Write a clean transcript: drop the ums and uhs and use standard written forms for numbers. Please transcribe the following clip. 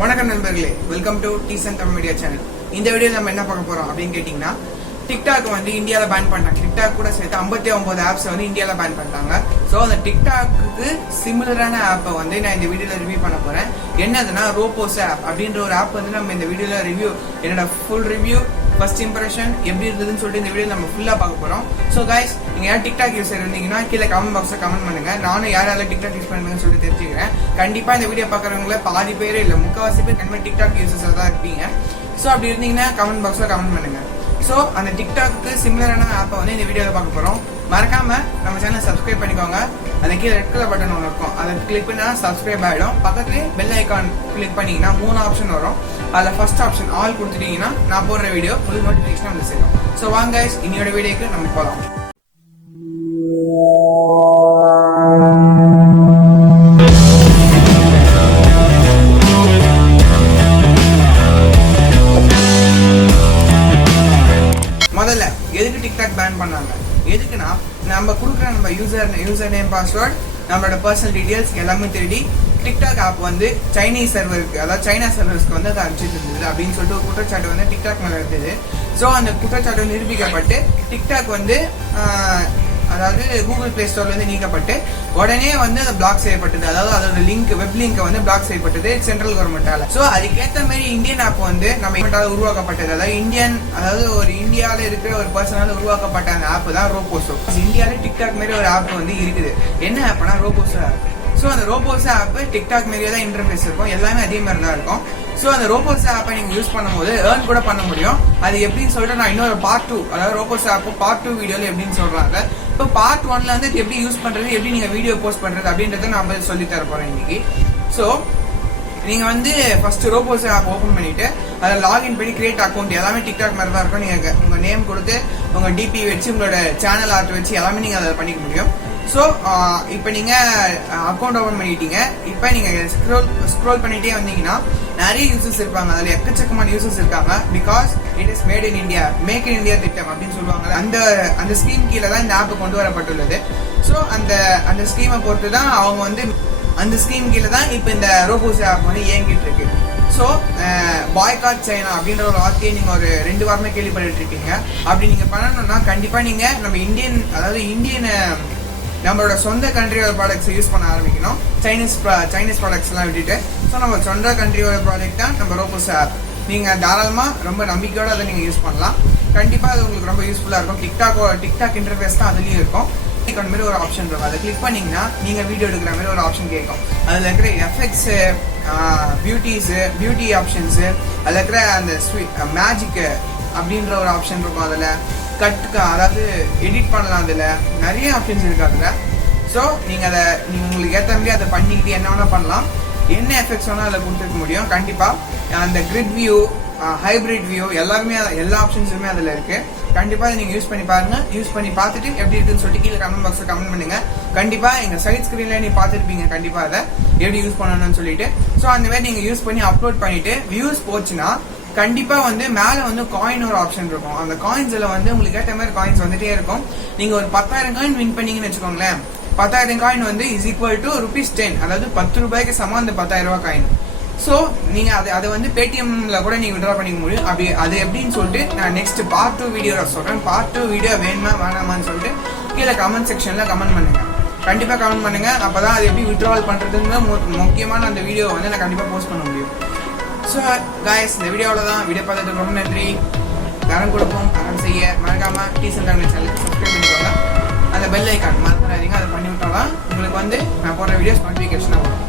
வணக்கம் நண்பர்களே, welcome to Deesan Tamil media channel. இந்த வீடியோவில் நம்ம என்ன பார்க்க போறோம் அப்படின்னு கேட்டீங்கன்னா, டிக்டாக் வந்து இந்தியாவில் பேன் பண்ணிட்டாங்க. டிக்டாக் கூட சேர்த்து 59 ஆப்ஸ் வந்து இந்தியாவில் பேன் பண்ணிட்டாங்க. ஸோ அந்த டிக்டாக்கு சிமிலரான ஆப்பை வந்து நான் இந்த வீடியோவில் ரிவ்யூ பண்ண போறேன். என்னதுன்னா ரோபோஸ் ஆப் அப்படின்ற ஒரு ஆப் வந்து நம்ம இந்த வீடியோவில் ரிவ்யூ, என்னோட ஃபுல் ரிவ்யூ, ஃபர்ஸ்ட் இம்ப்ரெஷன் எப்படி இருந்ததுன்னு சொல்லிட்டு இந்த வீடியோ நம்ம ஃபுல்லா பார்க்க போறோம். ஸோ கைஸ், நீங்க யார் டிக்டாக் யூஸர் இருந்தீங்கன்னா கீழே கமெண்ட் பாக்ஸ்ல கமெண்ட் பண்ணுங்க. நானும் யாரால டிக்டாக் யூஸ் பண்ணுங்கன்னு சொல்லிட்டு தெரிஞ்சுக்கிறேன். கண்டிப்பா இந்த வீடியோ பாக்குறவங்கள பாதி பேர் இல்ல முக்கால்வாசி பேர் கண்டிப்பா டிக்டாக் யூசர்ஸா தான் இருப்பீங்க. ஸோ அப்படி இருந்தீங்கன்னா கமெண்ட் பாக்ஸ்ல கமெண்ட் பண்ணுங்க. ஸோ அந்த டிக்டாக்கு சிமிலரான ஆப்பை வந்து இந்த வீடியோவில் பார்க்க போறோம். மறக்காம நம்ம சேனலை சப்ஸ்கிரைப் பண்ணிக்கோங்க. அந்த கீழே ரெட் கலர் பட்டன் ஒன்று இருக்கும், அதை கிளிக் பண்ணா சப்ஸ்கிரைப் ஆகிடும். பக்கத்துலேயே பெல் ஐக்கான் கிளிக் பண்ணீங்கன்னா 3 ஆப்ஷன் வரும். அதில் ஃபர்ஸ்ட் ஆப்ஷன் ஆல் கொடுத்துட்டீங்கன்னா நான் போடுற வீடியோ ஃபுல் நோட்டிஃபிகேஷன் வந்து சேரும். ஸோ வாங்க கைஸ், இன்னையோட வீடியோக்கு நம்ம போகலாம். முதல்ல எதுக்கு டிக்டாக் பேன் பண்ணாங்க? எதுக்குன்னா, நம்ம கொடுக்குற நம்ம யூசர் நேம், பாஸ்வேர்ட், நம்மளோட பர்சனல் டீடைல்ஸ் எல்லாமே திருடி டிக்டாக் ஆப் வந்து சைனீஸ் சர்வருக்கு, அதாவது சைனா சர்வர்ஸ்க்கு வந்து அதை அனுப்பிச்சிட்டு இருந்தது அப்படின்னு சொல்லிட்டு ஒரு குற்றச்சாட்டு வந்து டிக்டாக் மேலே இருந்தது. ஸோ அந்த குற்றச்சாட்டு நிரூபிக்கப்பட்டு டிக்டாக் வந்து அதாவது கூகுள் பிளே ஸ்டோர்ல இருந்து நீக்கப்பட்டு உடனே வந்து அதை பிளாக் செய்யப்பட்டது. அதாவது அதோட லிங்க், வெப் லிங்க் வந்து பிளாக் செய்யப்பட்டது சென்ட்ரல் கவர்மெண்டால. ஸோ அதுக்கேற்ற மாதிரி இந்தியன் ஆப் வந்து நம்ம உருவாக்கப்பட்டது. அதாவது ஒரு இந்தியாவில இருக்கிற ஒரு பர்சனால உருவாக்கப்பட்ட அந்த ஆப் தான் ரோபோசோ. இந்தியாவில டிக்டாக் மாதிரி ஒரு ஆப் வந்து இருக்குது. என்ன ஆப்னா ரோபோசோ ஆப். ஸோ அந்த ரோபோசோ ஆப் டிக்டாக் மாதிரியே தான் இன்டர்ஃபேஸ் இருக்கும், எல்லாமே அதே மாதிரி தான் இருக்கும். ஸோ அந்த ரோபோசோ ஆப்பை நீங்க யூஸ் பண்ணும்போது ஏர்ன் கூட பண்ண முடியும். அது எப்படின்னு சொல்லிட்டு நான் இன்னொரு பார்ட் 2, அதாவது ரோபோசோ ஆப் பார்ட் 2 வீடியோல எப்படின்னு சொல்றாங்க. இப்போ பார்ட் 1ல வந்து எப்படி யூஸ் பண்றது, எப்படி நீங்க வீடியோ போஸ்ட் பண்றது அப்படின்றத நான் சொல்லி தர போறேன் இன்னைக்கு. ஸோ நீங்க வந்து ஃபர்ஸ்ட் ரோபோசோ ஆப் ஓபன் பண்ணிட்டு அதில் லாகின் பண்ணி கிரியேட் அக்கௌண்ட், எல்லாமே டிக்டாக் மாதிரி தான் இருக்கும். நீங்க உங்க நேம் கொடுத்து உங்க டிபி வச்சு உங்களோட சேனல் ஆர்ட் வச்சு எல்லாமே நீங்க அதை பண்ணிக்க முடியும். ஸோ இப்போ நீங்க அக்கௌண்ட் ஓபன் பண்ணிட்டீங்க. இப்போ நீங்க ஸ்க்ரோல் பண்ணிட்டே வந்தீங்கன்னா நிறைய யூசர்ஸ் இருப்பாங்க. அதில் எக்கச்சக்கமான யூசர்ஸ் இருக்காங்க. Because it is made in India, make in India திட்டம் அப்படின்னு சொல்லுவாங்க. அந்த ஸ்கீம் கீழே தான் இந்த ஆப் கொண்டு வரப்பட்டுள்ளது. ஸோ அந்த ஸ்கீமை பொறுத்து தான் அவங்க வந்து அந்த ஸ்கீம் கீழே தான் இப்போ இந்த ரோபோசோ ஆப் வந்து இயங்கிட்டு இருக்கு. ஸோ பாய்காட் சைனா அப்படின்ற ஒரு வார்த்தையை நீங்க ஒரு 2 வாரமே கேள்விப்பட்டு இருக்கீங்க. அப்படி நீங்க பண்ணணும்னா கண்டிப்பா நீங்க நம்ம இந்தியன் நம்மளோட சொந்த கண்ட்ரியோட ப்ராடக்ட்ஸ் யூஸ் பண்ண ஆரம்பிக்கணும். சைனீஸ் ப்ராடக்ட்ஸ் எல்லாம் விட்டுட்டு ஸோ நம்ம சொந்த கண்ட்ரியோட ப்ராடக்ட் தான் நம்ம ரோபோசோ ஆப். நீங்க தாராளமா ரொம்ப நம்பிக்கையோட அதை நீங்க யூஸ் பண்ணலாம். கண்டிப்பா அது உங்களுக்கு ரொம்ப யூஸ்ஃபுல்லா இருக்கும். டிக்டாக் இன்டர்ஃபேஸ் தான் அதுலயும் இருக்கும். மாதிரி ஒரு ஆப்ஷன் இருக்கும், அதை கிளிக் பண்ணீங்கன்னா நீங்க வீடியோ எடுக்கிற மாதிரி ஒரு ஆப்ஷன் கேட்கும். அதுல இருக்கிற எஃபெக்ட்ஸ், பியூட்டி ஆப்ஷன்ஸ், அதுல இருக்கிற அந்த மேஜிக் அப்படின்ற ஒரு ஆப்ஷன் இருக்கும். அதுல அதாவது எடிட் பண்ணலாம். அதுல நிறைய ஆப்ஷன்ஸ் இருக்கு அதுல. ஸோ நீங்க உங்களுக்கு ஏற்ற மாதிரி அதை பண்ணிக்கிட்டு என்ன வேணா பண்ணலாம். என்ன எஃபெக்ட்ஸ் வேணா அதில் கொடுத்துருக்க முடியும். கண்டிப்பா அந்த கிரிட் வியூ, ஹைபிரிட் வியூ எல்லா ஆப்ஷன்ஸுமே அதுல இருக்கு. கண்டிப்பா அதை நீங்க யூஸ் பண்ணி பாருங்க. யூஸ் பண்ணி பார்த்துட்டு எப்படி இருக்குன்னு சொல்லிட்டு கீழே கமெண்ட் பாக்ஸ்ல கமெண்ட் பண்ணுங்க. கண்டிப்பா எங்க சைட் ஸ்கிரீன்ல நீங்க பார்த்துருப்பீங்க கண்டிப்பா அதை எப்படி யூஸ் பண்ணணும்னு சொல்லிட்டு. ஸோ அந்த மாதிரி நீங்க யூஸ் பண்ணி அப்லோட் பண்ணிட்டு வியூஸ் போச்சுன்னா கண்டிப்பா வந்து மேல வந்து காயின் ஒரு ஆப்ஷன் இருக்கும். அந்த காயின்ஸ்ல வந்து உங்களுக்கு ஏற்ற மாதிரி காயின்ஸ் வந்துட்டே இருக்கும். நீங்க ஒரு 10,000 காயின் வின் பண்ணீங்கன்னு வச்சுக்கோங்களேன். 10,000 காயின் வந்து இஸ் ஈக்குவல் டு ₹10, அதாவது 10 ரூபாய்க்கு சமம் அந்த 10,000 ரூபாய் காயின். ஸோ நீங்க அதை வந்து பேடிஎம்ல கூட நீங்க விட்ரா பண்ணிக்க முடியும். அப்படி அது எப்படின்னு சொல்லிட்டு நான் நெக்ஸ்ட் பார்ட் 2 வீடியோல சொல்றேன். பார்ட் 2 வீடியோ வேணுமா வேணாமான்னு சொல்லிட்டு கீழே கமெண்ட் செக்ஷன்ல கமெண்ட் பண்ணுங்க. கண்டிப்பா கமெண்ட் பண்ணுங்க. அப்பதான் அது எப்படி விட்ராவல் பண்றதுன்னு முக்கியமான அந்த வீடியோ வந்து நான் கண்டிப்பா போஸ்ட் பண்ண முடியும். ஸோ காய்ஸ், இந்த வீடியோவில் தான். வீடியோ பார்த்ததுக்கு ரொம்ப நன்றி. கரம் கொடுப்போம், கரம் செய்ய மறக்காம டீசன் தமிழ் சேனலுக்கு சப்ஸ்கிரைப் பண்ணிக்கோங்க. அந்த பெல் ஐக்கான் மறந்துடாதீங்க. அதை பண்ணி விட்டாதான் உங்களுக்கு வந்து நான் போடுற வீடியோஸ் நோட்டிஃபிகேஷனாக வரும்.